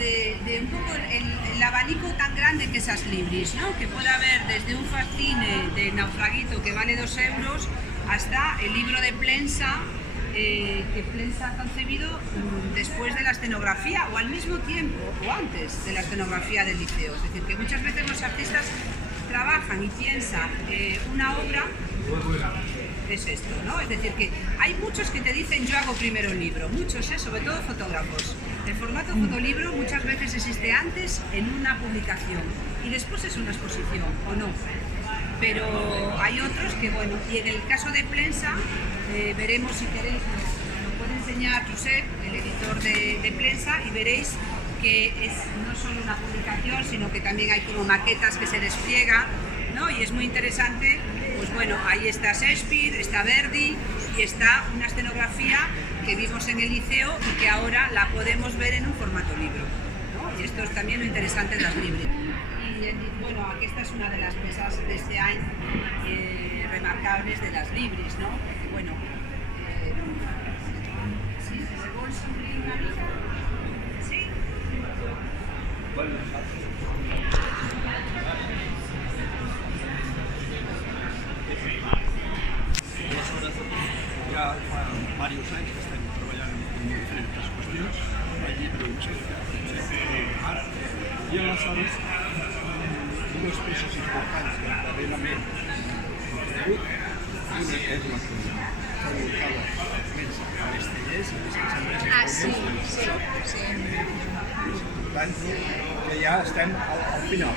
de un poco el abanico tan grande que es As Libris, ¿no? Que puede haber desde un fascine de Naufraguito que vale 2 euros hasta el libro de Plensa, que Plensa ha concebido después de la escenografía o al mismo tiempo o antes de la escenografía del liceo. Es decir, que muchas veces los artistas trabajan y piensan una obra es esto, ¿no? Es decir, que hay muchos que te dicen yo hago primero el libro, muchos, sobre todo fotógrafos. El formato fotolibro muchas veces existe antes en una publicación y después es una exposición, ¿o no? Pero hay otros que, bueno, y en el caso de Plensa, veremos si queréis, nos puede enseñar Josep, el editor de Plensa, y veréis que es no solo una publicación, sino que también hay como maquetas que se despliegan, ¿no? Y es muy interesante. Pues bueno, ahí está Shakespeare, está Verdi y está una escenografía que vimos en el liceo y que ahora la podemos ver en un formato libro, ¿no? Y esto es también lo interesante de las libros. Y bueno, aquí esta es una de las mesas de este año remarcables de las libris, ¿no? Porque bueno, sí, se vol s'obrir una mica. Sí? Ja fa diversos anys que estem treballant en diferents qüestions, el llibre ara, i aleshores dues peces importants que darrerament hem tingut, una és la que s'ha volcat almenys a l'Estellers, i per tant que ja estem al final.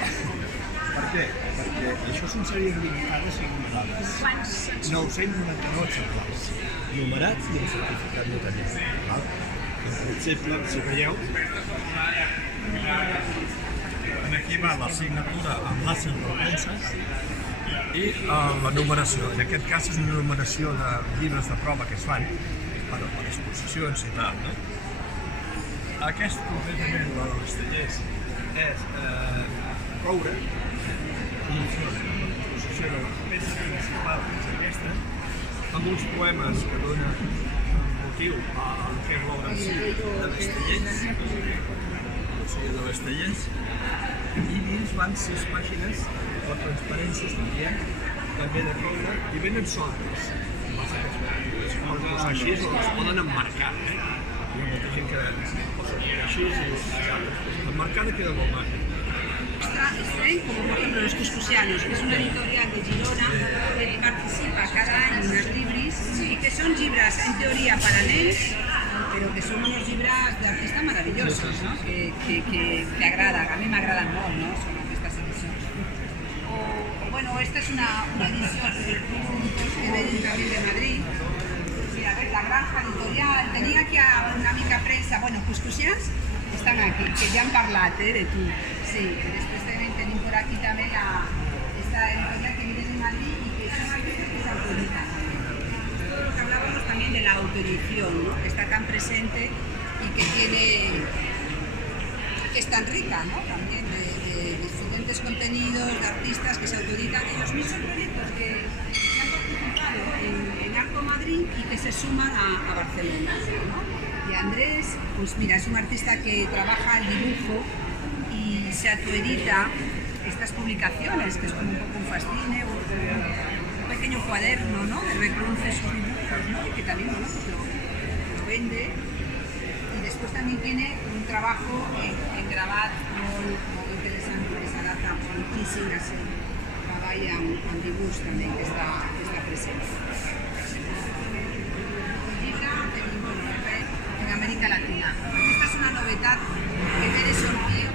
Per què? Perquè això són sèries limitades i numerades. 999 exemplars, numerats i amb certificat notarial. Per exemple, si veieu, aquí va la signatura amb làser de premsa i la numeració. En aquest cas és una numeració de llibres de prova que es fan per exposicions i tal. Aquest, concretament, la de l'Estellers, és Coure, l'exposició de la peça principal és aquesta, amb uns poemes que donen motiu al que és l'obra en si de l'Estellers, de l'Estellers, i dins van 6 pàgines de transparències, diríem, també de Coure, i venen soltes. Les coses així es poden emmarcar, hi ha molta gent que posa així i emmarcada queda molt maca. Estén, como por ejemplo Los Cuscusianos, que es una editorial de Girona que participa cada año en las libris y que son libras en teoría para nens, pero que son unos libras de artistas maravillosos, ¿no? que agradan, a mí me agradan molt, ¿no? Son estas ediciones. O bueno, esta es una edición que viene también de Madrid. Mira, a ver, La Granja Editorial, tenía aquí a una mica premsa, bueno, Cuscusians estan aquí, que ja han parlat de tu. Sí, després tenim por aquí també esta editorial que viene de Madrid y que son artistas que se autorizan. Todo lo que hablábamos también de la autoedición, ¿no? Que está tan presente y que es tan rica, ¿no? También de diferentes contenidos, de artistas que se autoeditan ellos mismos proyectos que han participado en Arco Madrid y que se suman a Barcelona, ¿no? Y Andrés, pues mira, es un artista que trabaja el dibujo y se autoedita estas publicaciones, que es como un poco un fascine, un pequeño cuaderno, ¿no? Que reproduce sus dibujos, ¿no? Y que también, bueno, pues lo vende. Y después también tiene un trabajo en grabat muy interesante, que se adapta muchísimo a ese treball amb dibuix també, que està present. En América Latina. Esta es una novedad que ve de sortir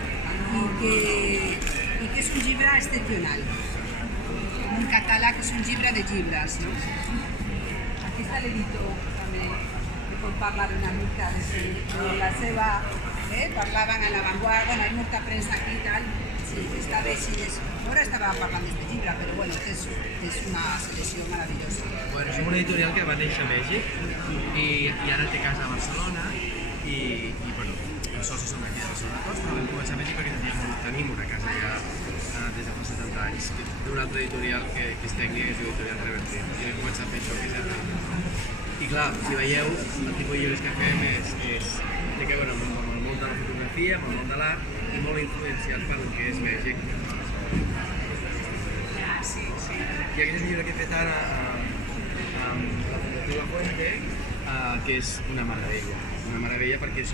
y que es un llibre excepcional. Un catàleg que és un llibre de llibres, no? Aquí està l'editor també, que pot parlar una mica de la seva... Parlaven a La Vanguardia, bueno, hay molta premsa aquí y tal. Sí, esta vez sí es... Ahora estaba hablando de este llibre, pero bueno, es una selecció maravillosa. Bueno, som una editorial que va néixer a Mèxic i ara té casa a Barcelona i bueno, els socis som aquí de Barcelona Costa, vam començar a Mèxic perquè tenim una casa ja des de fa 70 anys d'una altra editorial que és tècnica, que és l'editorial Revertir, i vam començar a fer això que és el... I clar, si veieu, el tipus de llibres que fem és de que, bueno, amb el món de la fotografia fotografia, amb el món de l'art, i molt influenciat pel que és Mèxic. Sí. I aquest és un llibre que he fet ara amb la Fundació La Fuente, que és una meravella perquè és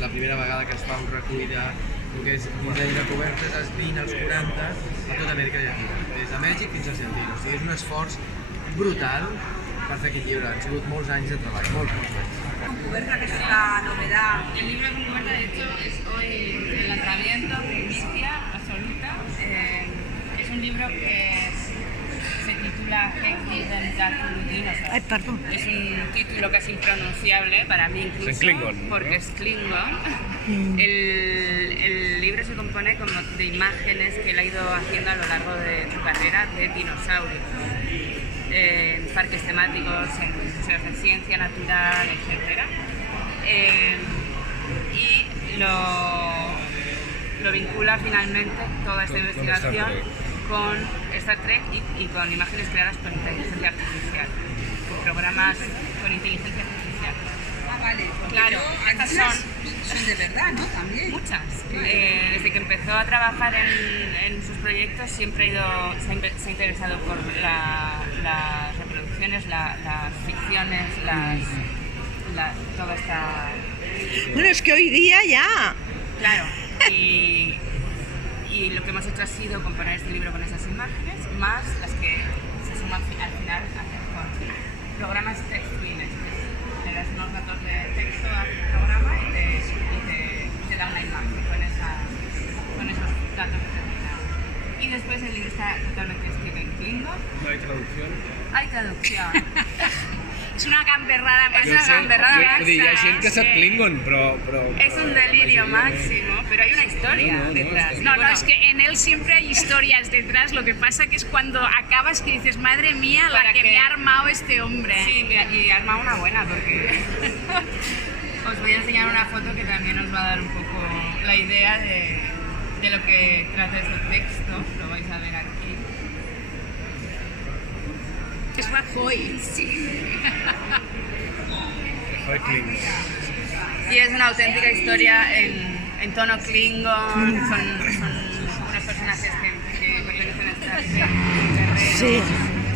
la primera vegada que es fa un recull de que és dins de cobertes als 20 als 40 a tota Amèrica Llatina, des de Mèxic fins a Argentina. O sigui, és un esforç brutal per fer aquest llibre. Han sigut molts anys de treball, molts anys. Con Cuberta, que es la novedad. El libro con Cuberta, de hecho, es hoy el lanzamiento, primicia absoluta. Es un libro que se titula Ay, perdón. Es un título casi impronunciable para mí incluso, Es en Klingon, porque ¿no? es Klingon. El libro se compone como de imágenes que él ha ido haciendo a lo largo de su carrera de dinosaurios. En parques temáticos, en museos de ciencia natural, etc. Y lo vincula finalmente toda esta investigación con Star Trek y con imágenes creadas con inteligencia artificial, con programas con inteligencia artificial. Ah, vale. Claro, Pero estas algunas son de verdad, ¿no? También. Muchas. Desde que empezó a trabajar en sus proyectos siempre se ha interesado por las reproducciones, las ficciones, toda esta... Bueno, es que hoy día ya... Claro, y lo que hemos hecho ha sido componer este libro con esas imágenes, más las que se suman al final con programas text-to-image. Le das unos datos de texto al programa y te da una imagen con esos datos determinados. Y después el libro está totalmente escrito en Klingon. No hay traducción. Hay traducción. És una gamberrada Es una gamberrada massa. vull dir, hi ha gent que sap Klingon, però... Es un delirio máximo, pero hay una historia detrás. No, Bueno, es que en él siempre hay historias detrás. Lo que pasa que es cuando acabas que dices, madre mía, la ¿Para que qué? me ha armado este hombre. Sí, y he armado una buena porque os voy a enseñar una foto que también os va a dar un poco la idea de lo que trata este texto. Lo vais a ver aquí. Es Rajoy. Sí. Soy Klingon. Y es una auténtica historia en tono Klingon, son unos personajes que pertenecen a esta guerreros, Sí.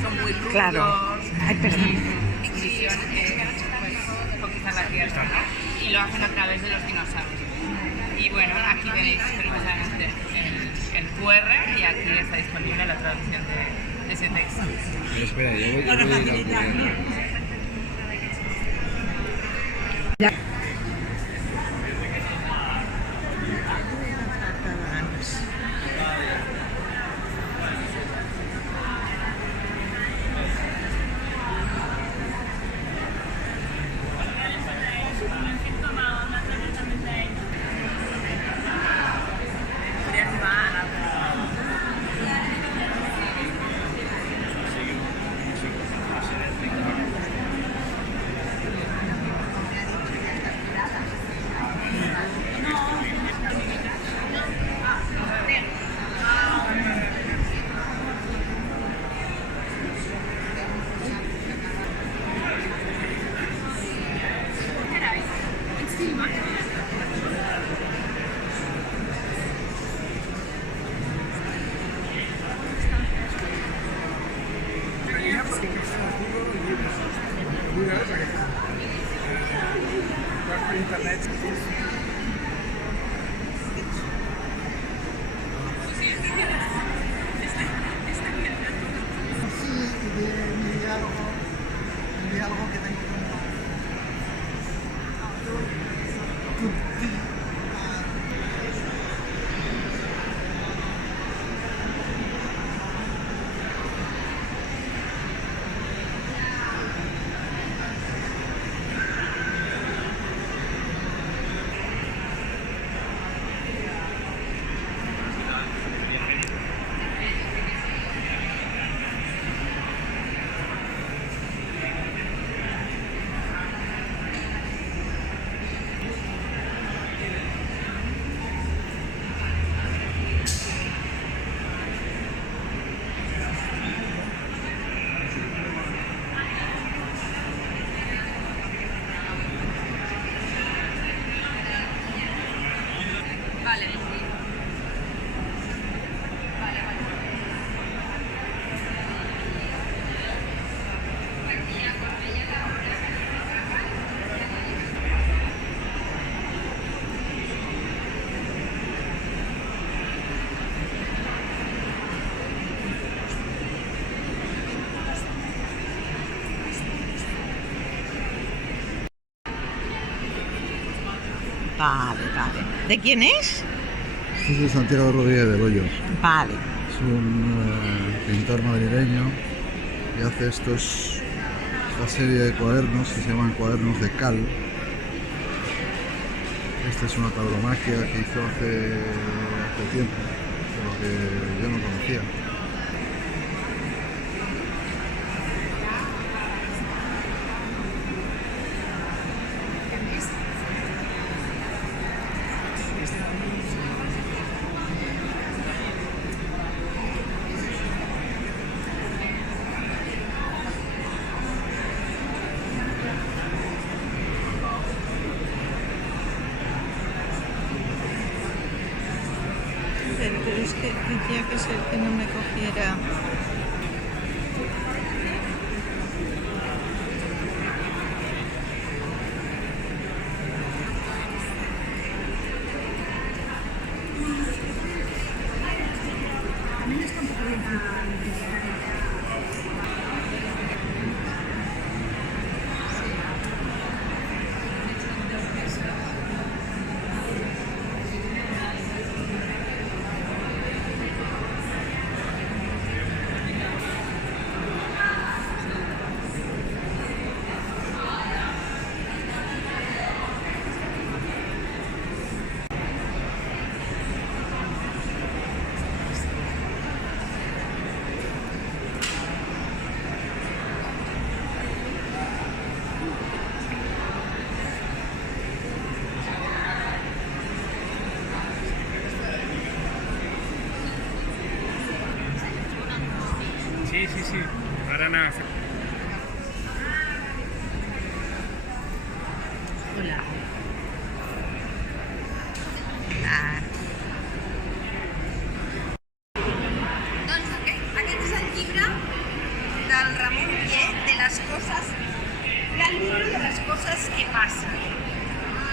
son muy rudos, Claro. Ay, perdón. y su misión es conquistar la Tierra, ¿no? Y lo hacen a través de los dinosaurios. Y bueno, aquí veis precisamente el QR y aquí está disponible la traducción de ese texto. Pero espera, yo voy a ir al correo. Per internet. Un diálogo que tengo con Vale, vale. ¿De quién es? Este es de Santiago Rodríguez del Hoyo. Vale. Es un pintor madrileño que hace esta serie de cuadernos que se llaman cuadernos de cal. Esta es una tauromaquia que hizo hace tiempo, pero que yo no conocía. Pero es que tendría que ser que no me cogiera. Sí. Ara anar a fer... Hola. Ah. Doncs aquest és el llibre del Ramon Guié, de les coses, el llibre de les coses que passen.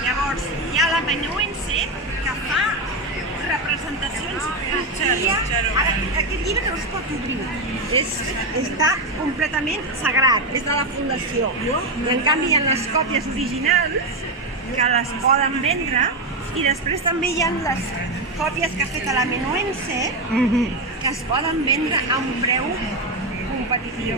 Llavors, hi ha l'amanuense que fa representacions Ara, aquest llibre no es pot obrir, està completament sagrat, és de la Fundació. I en canvi hi ha les còpies originals que les poden vendre i després també hi ha les còpies que ha fet l'amanuense que es poden vendre a un preu competitiu.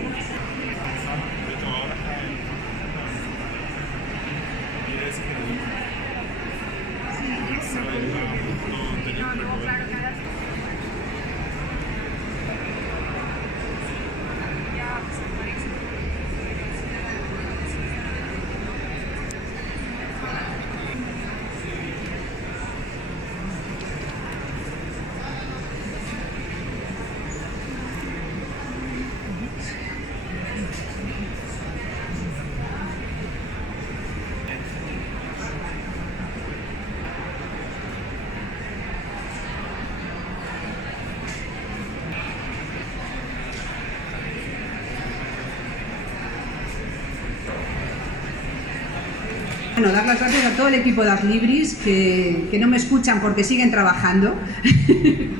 Bueno, dar las gracias a todo el equipo de Adlibris que no me escuchan porque siguen trabajando,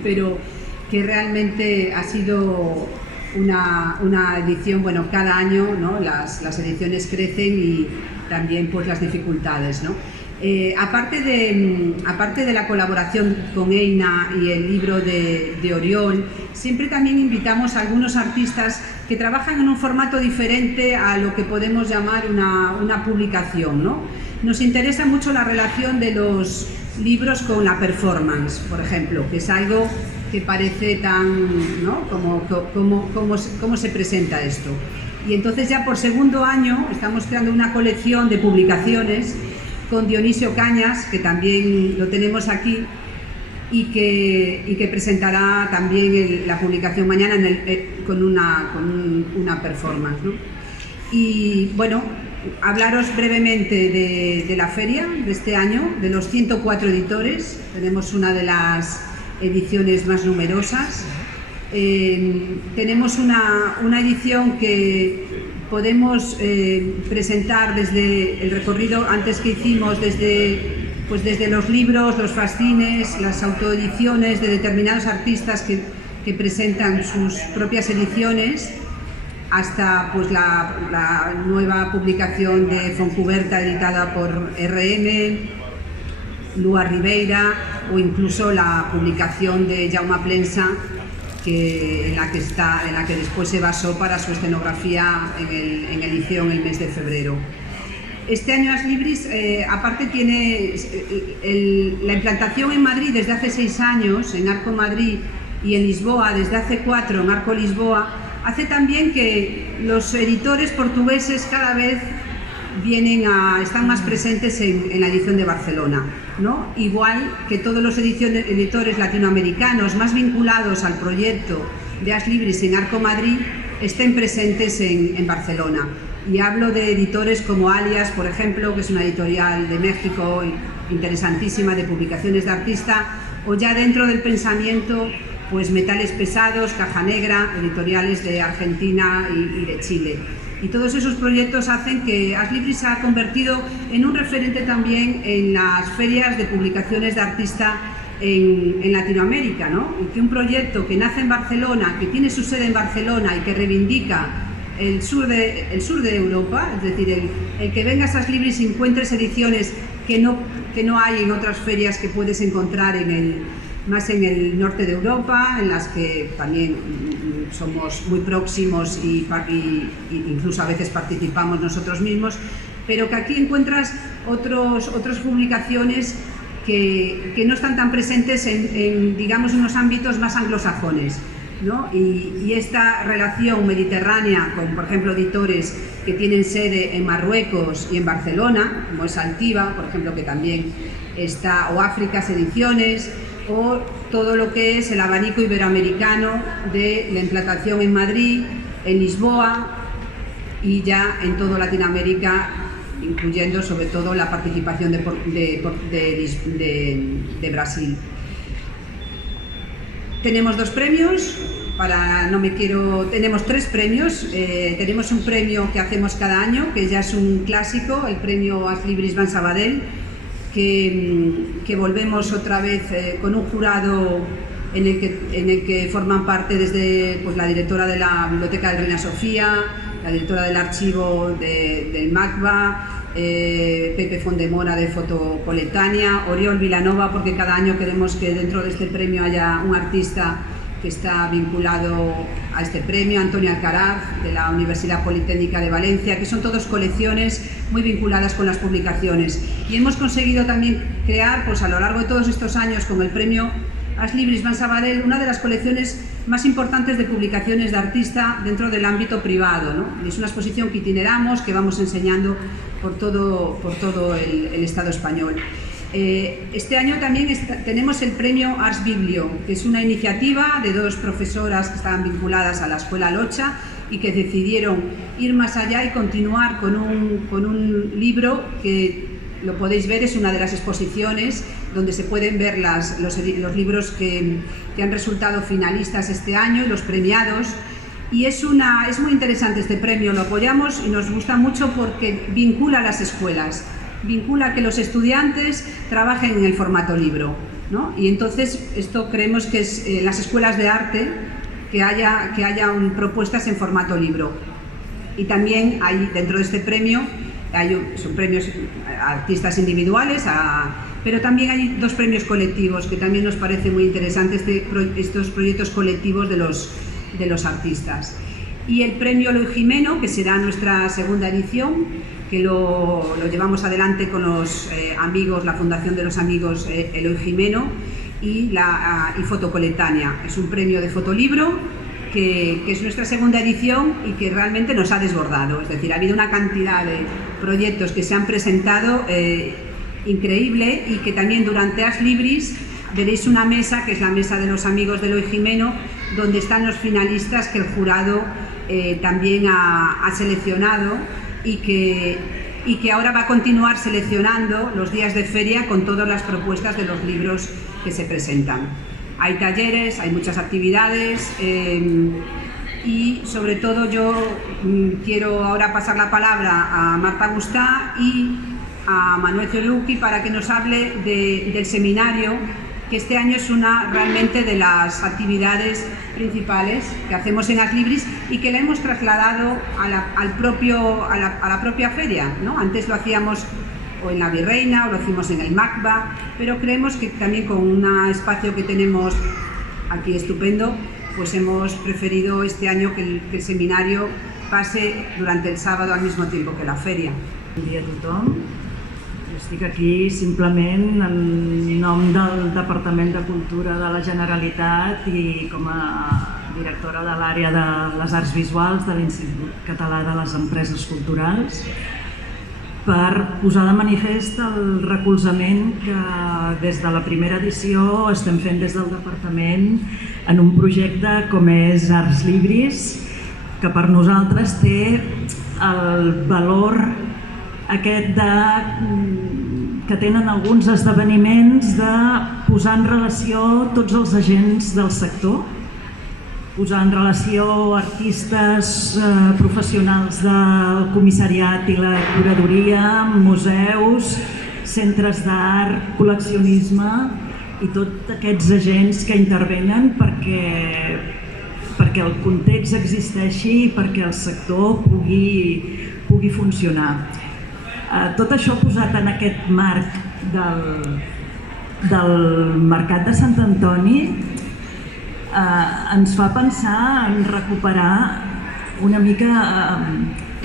pero que realmente ha sido una edición, bueno, cada año, ¿no? las ediciones crecen y también pues las dificultades, ¿no? Aparte de la colaboración con Eina y el libro de Oriol, siempre también invitamos a algunos artistas que trabajan en un formato diferente a lo que podemos llamar una publicación, ¿no? Nos interesa mucho la relación de los libros con la performance, por ejemplo, que es algo que parece tan, ¿no? ¿Cómo se presenta esto? Y entonces ya por segundo año estamos creando una colección de publicaciones con Dionisio Cañas, que también lo tenemos aquí, y que presentará también la publicación mañana con una performance, ¿no? Y bueno, hablaros brevemente de la feria de este año, de los 104 editores. Tenemos una de las ediciones más numerosas. Tenemos una edición que podemos presentar desde el recorrido antes que hicimos, desde los libros, los fanzines, las autoediciones de determinados artistas que presentan sus propias ediciones, hasta pues la nueva publicación de Foncuberta editada por RM, Lua Ribeira o incluso la publicación de Jaume Plensa, en la que después se basó para su escenografía en edición el mes de febrero. Este año As Libris, aparte, tiene la implantación en Madrid desde hace 6 años, en Arco Madrid, y en Lisboa desde hace 4, en Arco Lisboa, hace también que los editores portugueses cada vez están más presentes en la edición de Barcelona, ¿no? Igual que todos los editores latinoamericanos más vinculados al proyecto de As Libris en Arco Madrid estén presentes en Barcelona. Y hablo de editores como Alias, por ejemplo, que es una editorial de México interesantísima de publicaciones de artista, o ya dentro del pensamiento, pues Metales Pesados, Caja Negra, editoriales de Argentina y de Chile. Y todos esos proyectos hacen que As Libris se ha convertido en un referente también en las ferias de publicaciones de artista en Latinoamérica, ¿no? Y que un proyecto que nace en Barcelona, que tiene su sede en Barcelona y que reivindica el sur de Europa, es decir, el que vengas a As Libris y encuentres ediciones que no hay en otras ferias que puedes encontrar más en el norte de Europa, en las que también somos muy próximos y incluso a veces participamos nosotros mismos, pero que aquí encuentras otras publicaciones que no están tan presentes en digamos, unos ámbitos más anglosajones, ¿no? Y esta relación mediterránea con, por ejemplo, editores que tienen sede en Marruecos y en Barcelona, como es Altiva, por ejemplo, que también está, o Áfricas Ediciones, o todo lo que es el abanico iberoamericano de la implantación en Madrid, en Lisboa y ya en toda Latinoamérica, incluyendo sobre todo la participación de Brasil. Tenemos 2 premios, tenemos 3 premios. Tenemos un premio que hacemos cada año, que ya es un clásico, el premio As Libris Ban Sabadell, que volvemos otra vez con un jurado en el que forman parte desde la directora de la Biblioteca de Reina Sofía, la directora del archivo del MACBA, Pepe Fondemora de Fotocoletánea, Oriol Vilanova, porque cada año queremos que dentro de este premio haya un artista que está vinculado a este premio, Antonio Alcaraz de la Universidad Politécnica de Valencia, que son todas colecciones muy vinculadas con las publicaciones. Y hemos conseguido también crear, pues a lo largo de todos estos años, con el premio As Libris Ban Sabadell, una de las colecciones más importantes de publicaciones de artista dentro del ámbito privado, ¿no? Es una exposición que itineramos, que vamos enseñando por todo el Estado español. Este año también tenemos el premio Ars Biblio, que es una iniciativa de 2 profesoras que estaban vinculadas a la Escuela Locha y que decidieron ir más allá y continuar con un libro que, lo podéis ver, es una de las exposiciones donde se pueden ver los libros que han resultado finalistas este año y los premiados. Y es muy interesante este premio, lo apoyamos y nos gusta mucho porque vincula a las escuelas, vincula a que los estudiantes trabajen en el formato libro, ¿no? Y entonces esto creemos que es las escuelas de arte que haya propuestas en formato libro. Y también hay dentro de este premio, son premios a artistas individuales, pero también hay 2 premios colectivos que también nos parece muy interesante, estos proyectos colectivos de los artistas. Y el premio Eloy Jimeno, que será nuestra segunda edición, que lo llevamos adelante con los amigos, la Fundación de los Amigos Eloy Jimeno y Fotocoletánea. Es un premio de fotolibro que es nuestra segunda edición y que realmente nos ha desbordado. Es decir, ha habido una cantidad de proyectos que se han presentado increíble, y que también durante As Libris veréis una mesa, que es la mesa de los amigos de Eloy Jimeno, donde están los finalistas que el jurado también ha seleccionado y que ahora va a continuar seleccionando los días de feria con todas las propuestas de los libros que se presentan. Hay talleres, hay muchas actividades y sobre todo yo quiero ahora pasar la palabra a Marta Gustá y a Manuel Ciolucchi para que nos hable del seminario, que este año es una realmente de las actividades principales que hacemos en As Libris y que la hemos trasladado a la propia feria, ¿no? Antes lo hacíamos o en la Virreina, o lo hicimos en el MACBA, pero creemos que también con un espacio que tenemos aquí estupendo, pues hemos preferido este año que el seminario pase durante el sábado al mismo tiempo que la feria. Bon dia a tothom. Estic aquí simplement en nom del Departament de Cultura de la Generalitat i com a directora de l'àrea de les arts visuals de l'Institut Català de les Empreses Culturals per posar de manifest el recolzament que des de la primera edició estem fent des del Departament en un projecte com és Arts Libris, que per nosaltres té el valor aquest que tenen alguns esdeveniments de posar en relació tots els agents del sector, posar en relació artistes professionals del comissariat i la curadoria, museus, centres d'art, col·leccionisme i tots aquests agents que intervenen perquè el context existeixi i perquè el sector pugui funcionar. Tot això posat en aquest marc del Mercat de Sant Antoni ens fa pensar en recuperar una mica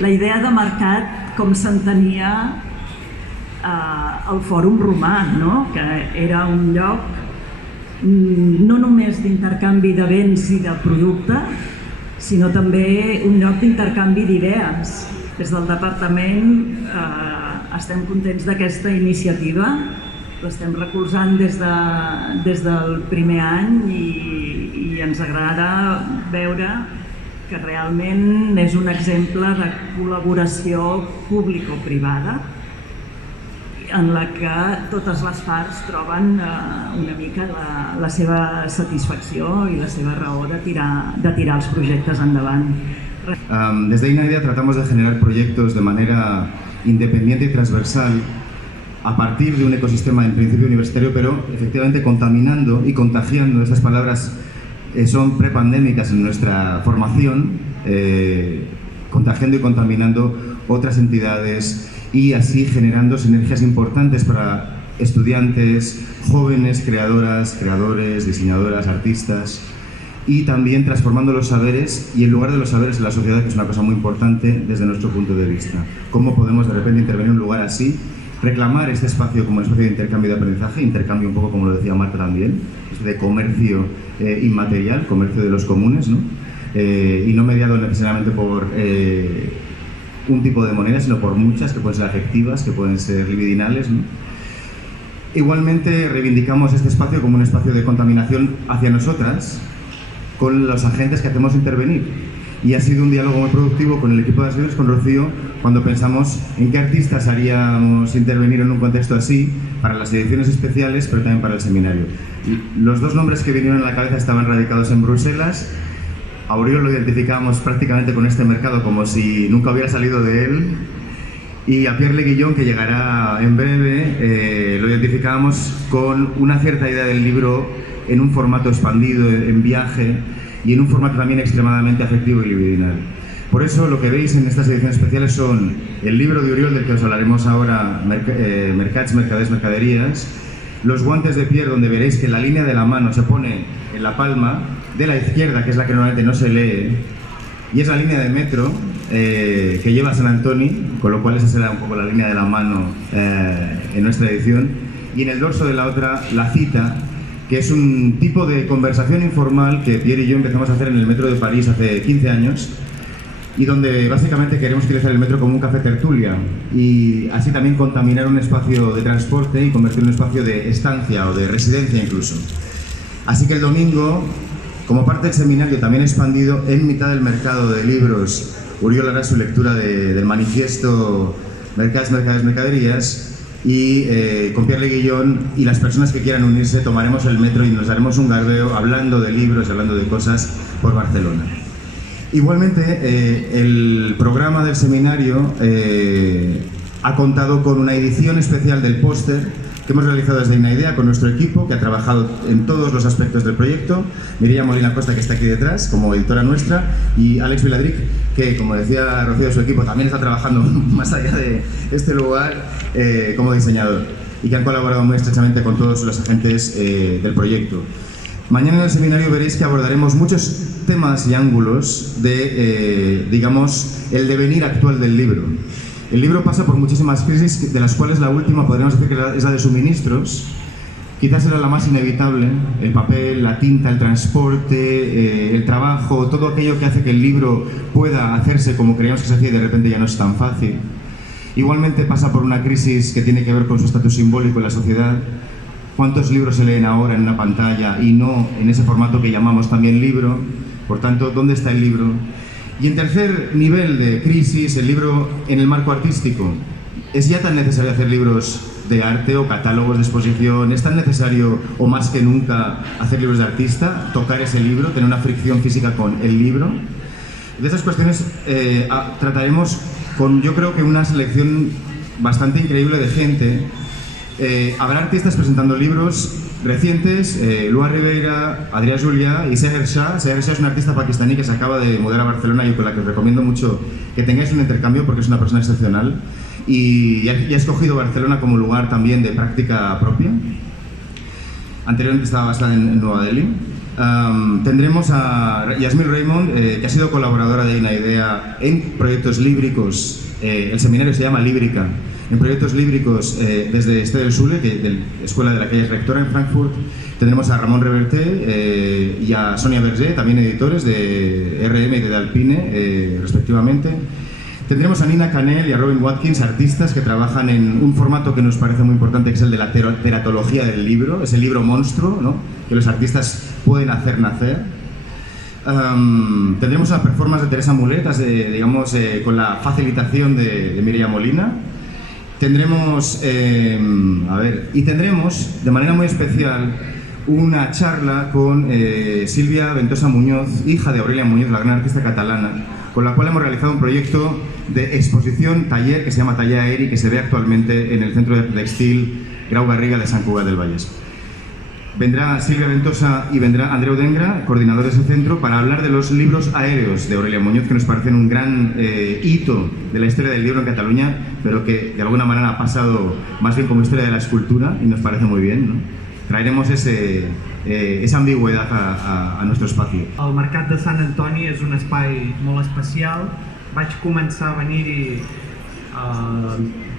la idea de mercat com s'entenia al Fòrum Romà, que era un lloc no només d'intercanvi de béns i de producte, sinó també un lloc d'intercanvi d'idees. Des del departament estem contents d'aquesta iniciativa, l'estem recolzant des del primer any i ens agrada veure que realment és un exemple de col·laboració público-privada en la que totes les parts troben una mica la seva satisfacció i la seva raó de tirar els projectes endavant. Desde INAIDEA tratamos de generar proyectos de manera independiente y transversal a partir de un ecosistema en principio universitario, pero efectivamente contaminando y contagiando. Estas palabras son prepandémicas en nuestra formación, contagiando y contaminando otras entidades y así generando sinergias importantes para estudiantes, jóvenes, creadoras, creadores, diseñadoras, artistas, y también transformando los saberes y el lugar de los saberes en la sociedad, que es una cosa muy importante desde nuestro punto de vista. ¿Cómo podemos de repente intervenir en un lugar así, reclamar este espacio como una especie de intercambio de aprendizaje, intercambio un poco como lo decía Marta también, de comercio inmaterial, comercio de los comunes, ¿no? Y no mediado necesariamente por un tipo de moneda, sino por muchas, que pueden ser afectivas, que pueden ser libidinales, ¿no? Igualmente reivindicamos este espacio como un espacio de contaminación hacia nosotras, con los agentes que hacemos intervenir. Y ha sido un diálogo muy productivo con el equipo de Arts Libres, con Rocío, cuando pensamos en qué artistas haríamos intervenir en un contexto así, para las ediciones especiales, pero también para el seminario. Y los dos nombres que vinieron a la cabeza estaban radicados en Bruselas. A Oriol lo identificábamos prácticamente con este mercado como si nunca hubiera salido de él. Y a Pierre Leguillon, que llegará en breve, lo identificábamos con una cierta idea del libro en un formato expandido, en viaje, y en un formato también extremadamente afectivo y libidinal. Por eso lo que veis en estas ediciones especiales son el libro de Oriol, del que os hablaremos ahora, Mercats, Mercaders, Mercaderías, los guantes de Pierre, donde veréis que la línea de la mano se pone en la palma de la izquierda, que es la que normalmente no se lee, y es la línea de metro que lleva San Antoni, con lo cual esa será un poco la línea de la mano en nuestra edición, y en el dorso de la otra la cita, que es un tipo de conversación informal que Pierre y yo empezamos a hacer en el metro de París hace 15 años y donde básicamente queremos utilizar el metro como un café tertulia y así también contaminar un espacio de transporte y convertirlo en un espacio de estancia o de residencia incluso. Así que el domingo, como parte del seminario también expandido, en mitad del mercado de libros, Oriol hará su lectura del manifiesto Mercats, Mercaders, Mercaderías, y con Pierre Leguillon y las personas que quieran unirse tomaremos el metro y nos daremos un garbeo hablando de libros, hablando de cosas por Barcelona. Igualmente, el programa del seminario ha contado con una edición especial del póster que hemos realizado desde Inaidea con nuestro equipo, que ha trabajado en todos los aspectos del proyecto, Mireia Molina Costa, que está aquí detrás, como editora nuestra, y Alex Viladric, que, como decía Rocío, su equipo también está trabajando más allá de este lugar como diseñador, y que han colaborado muy estrechamente con todos los agentes del proyecto. Mañana en el seminario veréis que abordaremos muchos temas y ángulos de, digamos, el devenir actual del libro. El libro pasa por muchísimas crisis, de las cuales la última podríamos decir que es la de suministros. Quizás era la más inevitable: el papel, la tinta, el transporte, el trabajo, todo aquello que hace que el libro pueda hacerse como creíamos que se hacía y de repente ya no es tan fácil. Igualmente pasa por una crisis que tiene que ver con su estatus simbólico en la sociedad. ¿Cuántos libros se leen ahora en una pantalla y no en ese formato que llamamos también libro? Por tanto, ¿dónde está el libro? Y en tercer nivel de crisis, el libro en el marco artístico. ¿Es ya tan necesario hacer libros de arte o catálogos de exposición? ¿Es tan necesario o más que nunca hacer libros de artista? ¿Tocar ese libro? ¿Tener una fricción física con el libro? De esas cuestiones trataremos con, yo creo que una selección bastante increíble de gente. Habrá artistas presentando libros recientes, Lua Ribeira, Adrià Julià y Seher Shah. Seher Shah es una artista pakistaní que se acaba de mudar a Barcelona y con la que os recomiendo mucho que tengáis un intercambio porque es una persona excepcional y ha escogido Barcelona como lugar también de práctica propia. Anteriormente estaba basada en Nueva Delhi. Tendremos a Yasmine Raymond, que ha sido colaboradora de Inaidea en proyectos líbricos. El seminario se llama Líbrica. En proyectos líbricos desde Este del Sule, de la escuela de la que ella es rectora en Frankfurt. Tendremos a Ramón Reverté y a Sonia Berger, también editores de RM y de Alpine, respectivamente. Tendremos a Nina Canel y a Robin Watkins, artistas que trabajan en un formato que nos parece muy importante, que es el de la teratología del libro, ese libro monstruo, ¿no?, que los artistas pueden hacer nacer. Tendremos una performance de Teresa Mulet, digamos, con la facilitación de Mireia Molina. Tendremos, tendremos de manera muy especial una charla con Silvia Ventosa Muñoz, hija de Aurelia Muñoz, la gran artista catalana, con la cual hemos realizado un proyecto de exposición taller que se llama Taller Aeri, que se ve actualmente en el Centro de Textil Grau Garriga de Sant Cugat del Vallès. Vendrá Silvia Ventosa y vendrá Andreu Dengra, coordinador de ese centro, para hablar de los libros aéreos de Aurelia Muñoz, que nos parecen un gran hito de la historia del libro en Cataluña, pero que de alguna manera ha pasado más bien como historia de la escultura y nos parece muy bien, ¿no? Traeremos esa ambigüedad a nuestro espacio. El Mercat de Sant Antoni és un espai molt especial. Vaig començar a venir-hi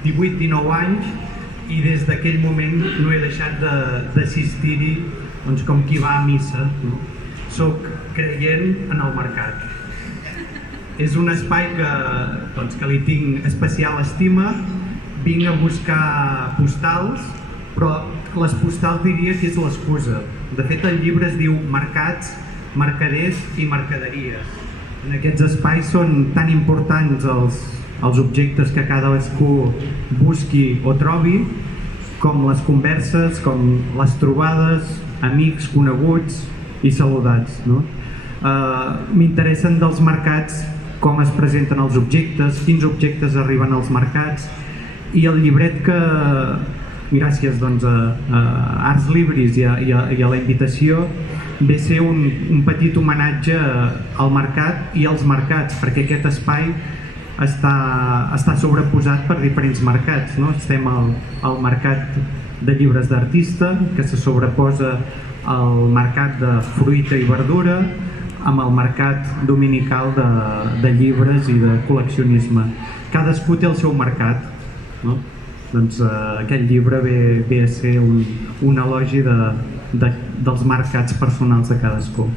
18-19 anys i des d'aquell moment no he deixat d'assistir-hi com qui va a missa. Soc creient en el mercat. És un espai que li tinc especial estima. Vinc a buscar postals, però les postals diria que és l'excusa. De fet, el llibre es diu Mercats, Mercaders i Mercaderies. En aquests espais són tan importants els objectes que cadascú busqui o trobi, com les converses, com les trobades, amics, coneguts i saludats. M'interessen dels mercats com es presenten els objectes, quins objectes arriben als mercats, i el llibret que, gràcies a Arts Libris i a la invitació, ve a ser un petit homenatge al mercat i als mercats, perquè aquest espai està sobreposat per diferents mercats. Estem al mercat de llibres d'artista, que se sobreposa al mercat de fruita i verdura, amb el mercat dominical de llibres i de col·leccionisme. Cadascú té el seu mercat. Doncs aquest llibre ve a ser un elogi dels mercats personals de cadascú.